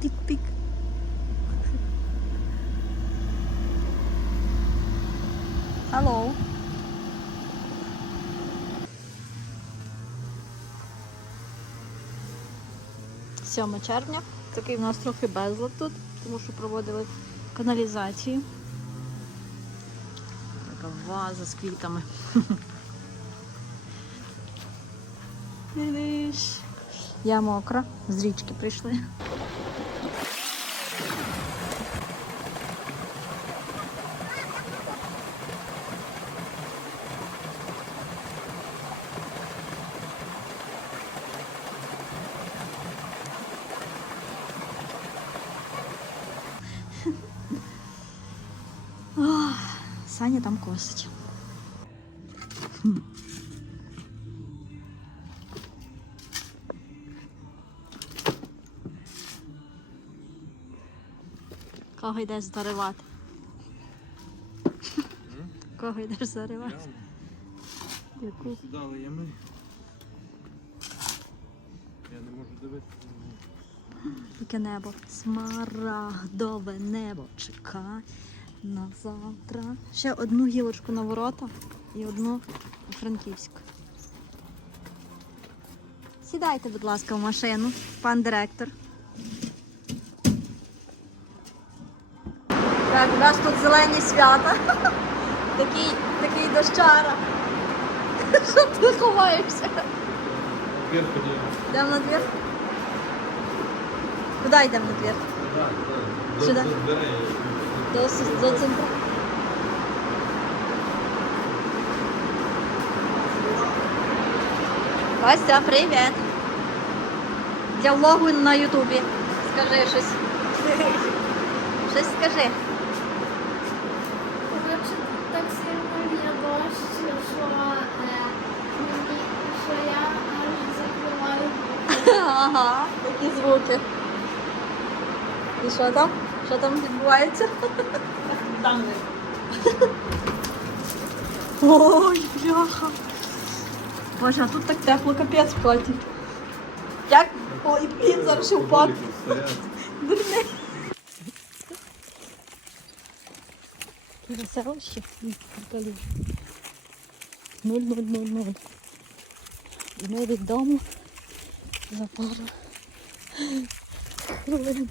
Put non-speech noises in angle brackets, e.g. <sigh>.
Пік-пік. Hello. Сьоме червня. Такий в нас трохи безлад тут, тому що проводили каналізацію. Така ваза з квітами. Я мокра, з річки прийшли. Саня там косить. Кого йдеш заривати? Кого йдеш заривати? Яку? Сідали ями. Я не можу дивитися. Яке небо? Смарагдове небо. Чекай на завтра. Ще одну гілочку на ворота і одну у Франківськ. Сідайте, будь ласка, в машину, пан директор. Так, у нас тут зелені свята. <laughs> Такий, такий дощара. <laughs> Що ти ховаєшся? Йдемо на двір? Куди йдемо на двір? Сюди? До. До, центру. Костя, привіт. Для влогу на Ютубі. Скажи щось. Щось скажи. Коротше, так сильно є дощ, що, е, мені, що я аж закриваю. <laughs> Ага, такі звуки. І що там? Що там відбувається? Там Ой, бляха. Боже, а тут так тепло, капець в хаті. Як? О, і плід зараз стоять. Дурний. Веселище. Приколі. Нуль, нуль, нуль, нуль. І ми від дому за пару хвилин.